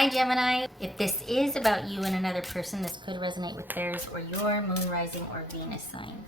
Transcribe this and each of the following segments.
Hi Gemini, if this is about you and another person, this could resonate with theirs or your moon, rising, or Venus sign.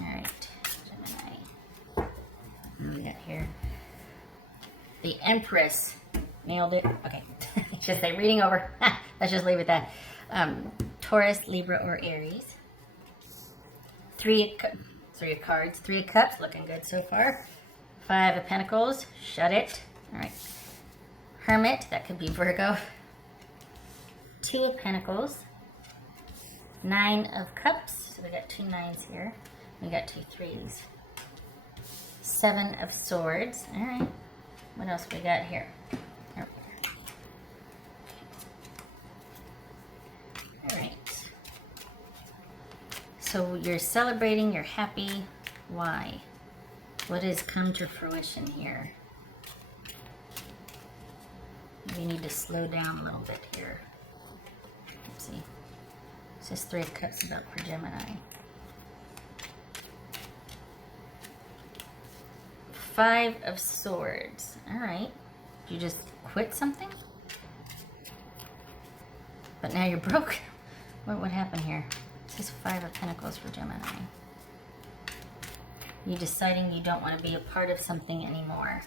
Alright, Gemini. What do we got here? The Empress. Nailed it. Okay, just say reading over. Let's just leave it at that. Taurus, Libra, or Aries. Three of cards, 3 of cups, looking good so far. 5 of Pentacles, shut it. Alright. Hermit, that could be Virgo. 2 of Pentacles. 9 of Cups, so we got 2 9s here. We got 2 3s. 7 of Swords. Alright. What else we got here? Alright. So you're celebrating, you're happy. Why? What has come to fruition here? We need to slow down a little bit here. Let's see. This is 3 of Cups about for Gemini. 5 of Swords. Alright. Did you just quit something? But now you're broke. What happened here? This is 5 of Pentacles for Gemini. You deciding you don't want to be a part of something anymore.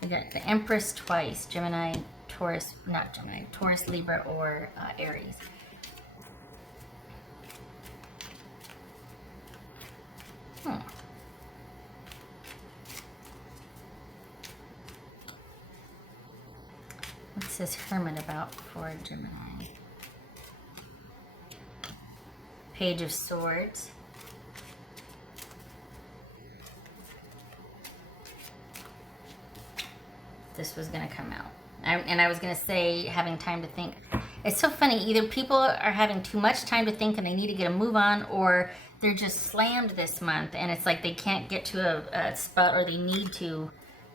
We got the Empress twice. Gemini, Taurus, not Gemini, Taurus, Libra, or Aries. What's this Hermit about for Gemini? Page of Swords. This was going to come out. And I was going to say having time to think. It's so funny. Either people are having too much time to think and they need to get a move on, or they're just slammed this month and it's like they can't get to a spot, or they need to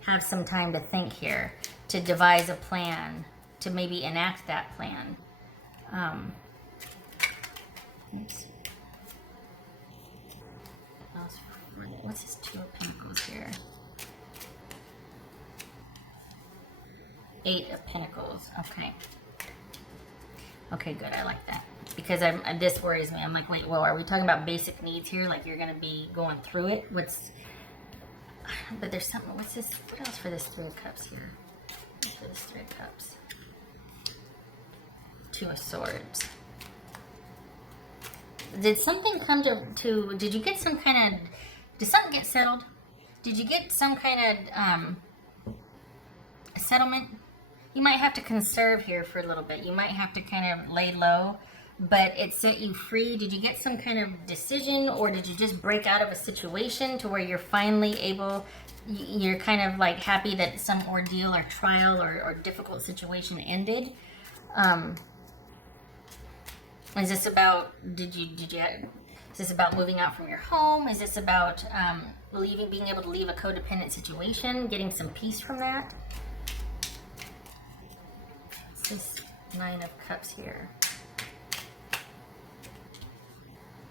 have some time to think here, to devise a plan, to maybe enact that plan. Oops. What's this 2 of Pentacles here? 8 of Pentacles. Okay. Okay, good. I like that. Because this worries me. I'm like, wait, well, are we talking about basic needs here? Like you're going to be going through it? But there's something. What's this? What else for this 3 of Cups here? What's for this 3 of Cups? 2 of Swords. Did something come to did you get some kind of, did something get settled? Did you get some kind of settlement? You might have to conserve here for a little bit. You might have to kind of lay low, but it set you free. Did you get some kind of decision, or did you just break out of a situation to where you're finally able, you're kind of like happy that some ordeal or trial or difficult situation ended? Is this about, is this about moving out from your home? Is this about being able to leave a codependent situation, getting some peace from that? This 9 of Cups here.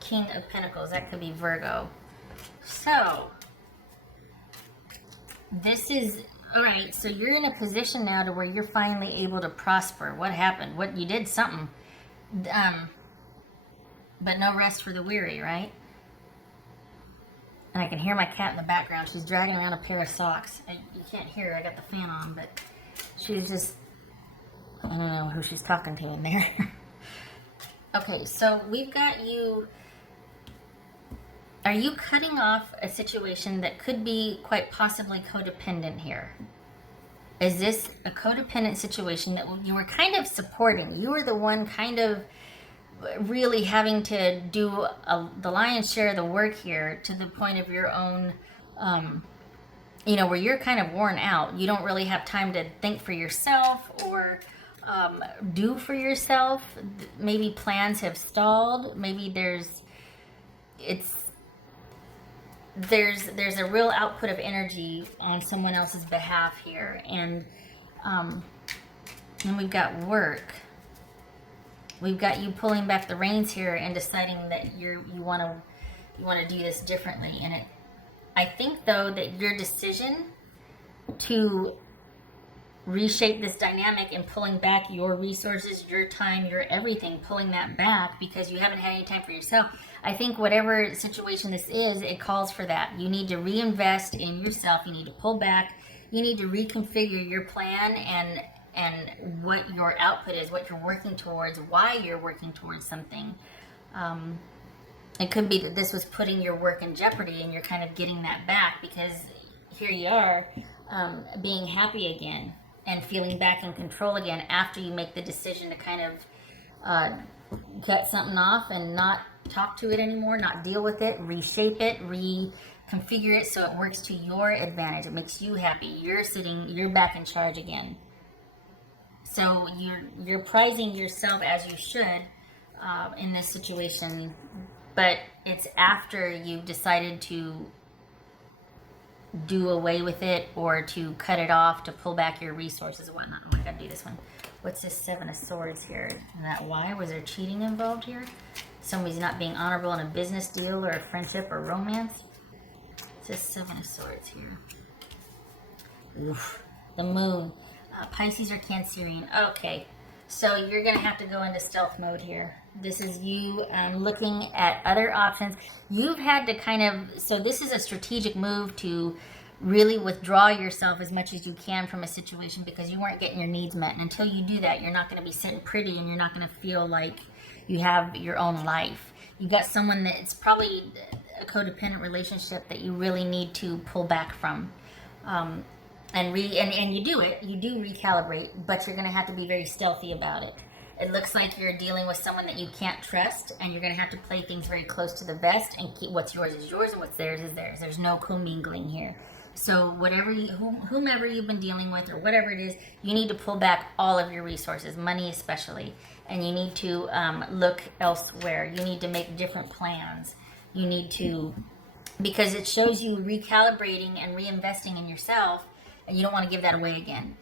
King of Pentacles, that could be Virgo. So, this is, alright, so you're in a position now to where you're finally able to prosper. What happened? You did something. But no rest for the weary, right? And I can hear my cat in the background. She's dragging around a pair of socks. You can't hear her, I got the fan on, but she's just, I don't know who she's talking to in there. Okay, so we've got you. Are you cutting off a situation that could be quite possibly codependent here? Is this a codependent situation that you were kind of supporting? You were the one kind of really having to do the lion's share of the work here, to the point of your own, where you're kind of worn out. You don't really have time to think for yourself or do for yourself. Maybe plans have stalled. Maybe there's a real output of energy on someone else's behalf here, and we've got work. We've got you pulling back the reins here and deciding that you want to do this differently. And I think though that your decision to reshape this dynamic and pulling back your resources, your time, your everything, pulling that back because you haven't had any time for yourself. I think whatever situation this is, it calls for that. You need to reinvest in yourself. You need to pull back. You need to reconfigure your plan and what your output is, what you're working towards, why you're working towards something. It could be that this was putting your work in jeopardy and you're kind of getting that back because here you are being happy again and feeling back in control again after you make the decision to kind of cut something off and not talk to it anymore, not deal with it, reshape it, reconfigure it so it works to your advantage. It makes you happy. You're back in charge again. So you're prizing yourself as you should in this situation, but it's after you've decided to do away with it or to cut it off, to pull back your resources and whatnot. Oh, I gotta do this one. What's this Seven of Swords here? And that why? Was there cheating involved here? Somebody's not being honorable in a business deal or a friendship or romance? It's this Seven of Swords here. Oof. The Moon. Pisces or Cancerian. Okay. So you're going to have to go into stealth mode here. This is you looking at other options. You've had to kind of, so this is a strategic move to really withdraw yourself as much as you can from a situation because you weren't getting your needs met. And until you do that, you're not going to be sitting pretty and you're not going to feel like you have your own life. You got someone that it's probably a codependent relationship that you really need to pull back from. And you do recalibrate, but you're going to have to be very stealthy about it. It looks like you're dealing with someone that you can't trust, and you're going to have to play things very close to the vest and keep what's yours is yours and what's theirs is theirs. There's no commingling here. So whomever you've been dealing with or whatever it is, you need to pull back all of your resources, money especially, and you need to look elsewhere. You need to make different plans. You need to, because it shows you recalibrating and reinvesting in yourself, and you don't want to give that away again.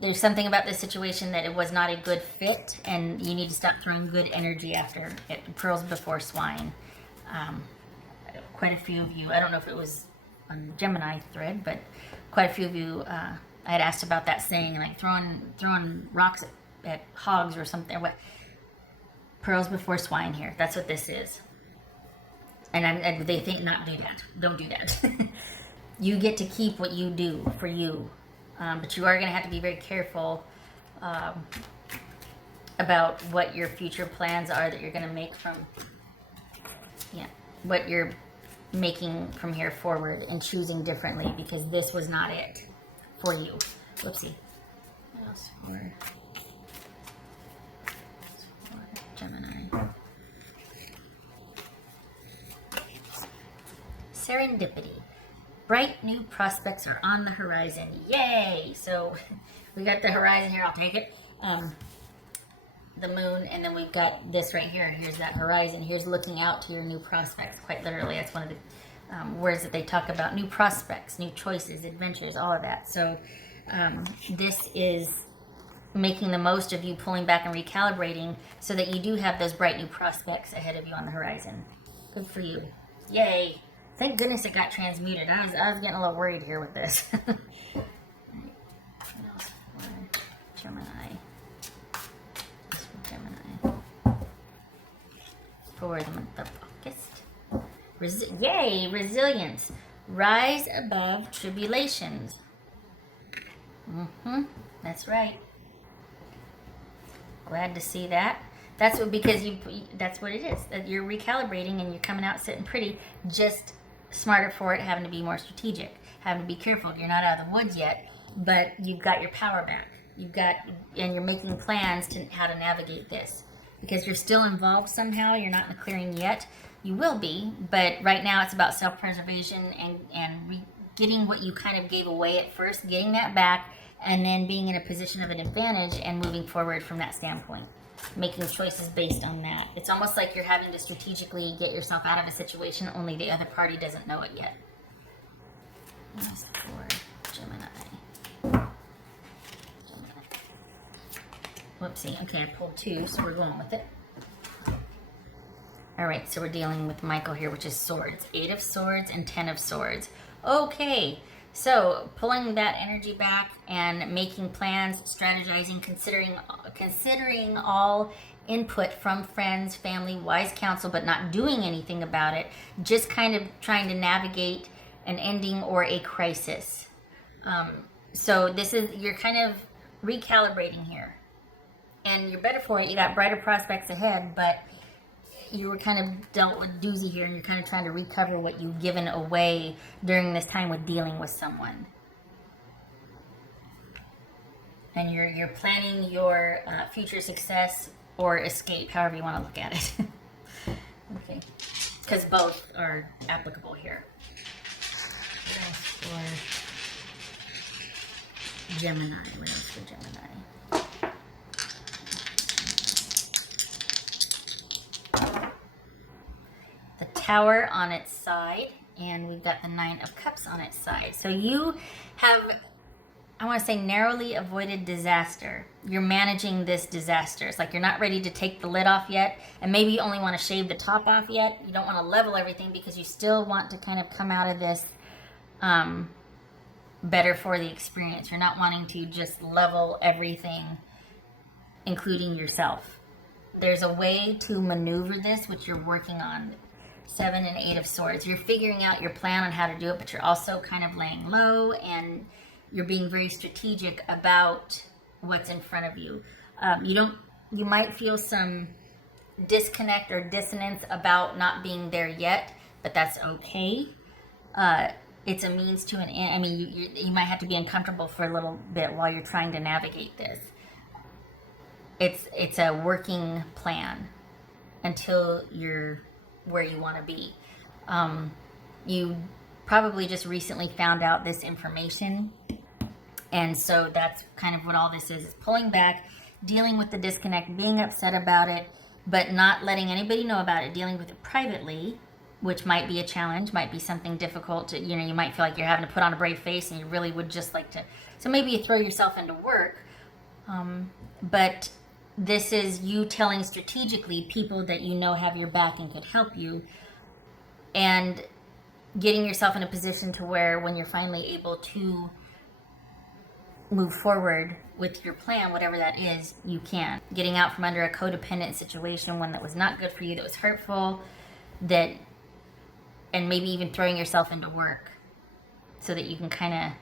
There's something about this situation that it was not a good fit, and you need to stop throwing good energy after it. Pearls before swine. Quite a few of you, I don't know if it was on the Gemini thread, but quite a few of you, I had asked about that saying, like throwing rocks at hogs or something. What? Pearls before swine here. That's what this is. And they think not do that. Don't do that. You get to keep what you do for you. But you are going to have to be very careful about what your future plans are that you're going to make from, what you're making from here forward and choosing differently because this was not it for you. Whoopsie. What else for Gemini? Serendipity. Bright new prospects are on the horizon. Yay! So we got the horizon here. I'll take it. The moon, and then we've got this right here. Here's that horizon. Here's looking out to your new prospects. Quite literally, that's one of the words that they talk about. New prospects, new choices, adventures, all of that. So this is making the most of you pulling back and recalibrating so that you do have those bright new prospects ahead of you on the horizon. Good for you. Yay! Thank goodness it got transmuted. I was getting a little worried here with this. Gemini. For the month of August. Yay! Resilience. Rise above tribulations. That's right. Glad to see that. That's what, because that's what it is. That you're recalibrating and you're coming out sitting pretty, just smarter for it, having to be more strategic, having to be careful. You're not out of the woods yet, but you've got your power back. And you're making plans to how to navigate this. Because you're still involved somehow, you're not in the clearing yet. You will be, but right now it's about self-preservation and getting what you kind of gave away at first, getting that back, and then being in a position of an advantage and moving forward from that standpoint. Making choices based on that. It's almost like you're having to strategically get yourself out of a situation, only the other party doesn't know it yet. That's for Gemini. Whoopsie. Okay, I pulled two, so we're going with it. Alright, so we're dealing with Michael here, which is swords. 8 of swords and 10 of swords. Okay, So pulling that energy back and making plans, strategizing, considering all input from friends, family, wise counsel, but not doing anything about it, just kind of trying to navigate an ending or a crisis. So you're kind of recalibrating here, and you're better for it. You got brighter prospects ahead, but you were kind of dealt with doozy here, and you're kind of trying to recover what you've given away during this time with dealing with someone. And you're planning your future success or escape, however you want to look at it. Okay, because both are applicable here. What else for Gemini? What else for Gemini? The Tower on its side, and we've got the Nine of Cups on its side. So you have, I want to say, narrowly avoided disaster. You're managing this disaster. It's like you're not ready to take the lid off yet, and maybe you only want to shave the top off yet. You don't want to level everything because you still want to kind of come out of this better for the experience. You're not wanting to just level everything, including yourself. There's a way to maneuver this, which you're working on. 7 and 8 of Swords. You're figuring out your plan on how to do it, but you're also kind of laying low, and you're being very strategic about what's in front of you. You might feel some disconnect or dissonance about not being there yet, but that's okay. It's a means to an end. I mean, you might have to be uncomfortable for a little bit while you're trying to navigate this. It's a working plan until you're where you want to be. You probably just recently found out this information, and so that's kind of what all this is pulling back, dealing with the disconnect, being upset about it, but not letting anybody know about it, dealing with it privately, which might be a challenge, might be something difficult to, you might feel like you're having to put on a brave face and you really would just like to, so maybe you throw yourself into work, but this is you telling strategically people that you know have your back and could help you, and getting yourself in a position to where when you're finally able to move forward with your plan, whatever that is, you can. Getting out from under a codependent situation, one that was not good for you, that was hurtful, and maybe even throwing yourself into work so that you can kind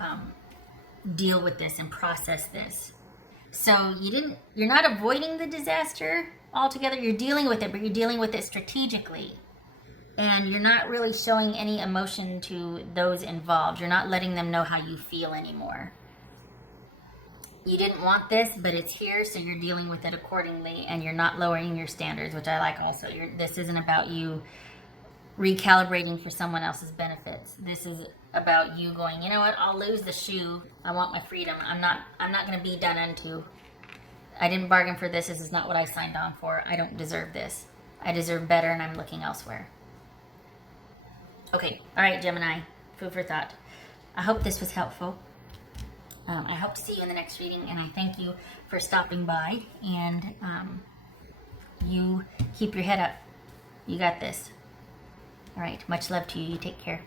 of deal with this and process this. So you're not avoiding the disaster altogether. You're dealing with it, but you're dealing with it strategically. And you're not really showing any emotion to those involved. You're not letting them know how you feel anymore. You didn't want this, but it's here, so you're dealing with it accordingly, and you're not lowering your standards, which I like also. This isn't about you recalibrating for someone else's benefits. This is about you going, you know what, I'll lose the shoe. I want my freedom. I'm not going to be done unto. I didn't bargain for this. This is not what I signed on for. I don't deserve this. I deserve better, and I'm looking elsewhere. Okay. All right, Gemini. Food for thought. I hope this was helpful. I hope to see you in the next reading, and I thank you for stopping by, and you keep your head up. You got this. All right. Much love to you. You take care.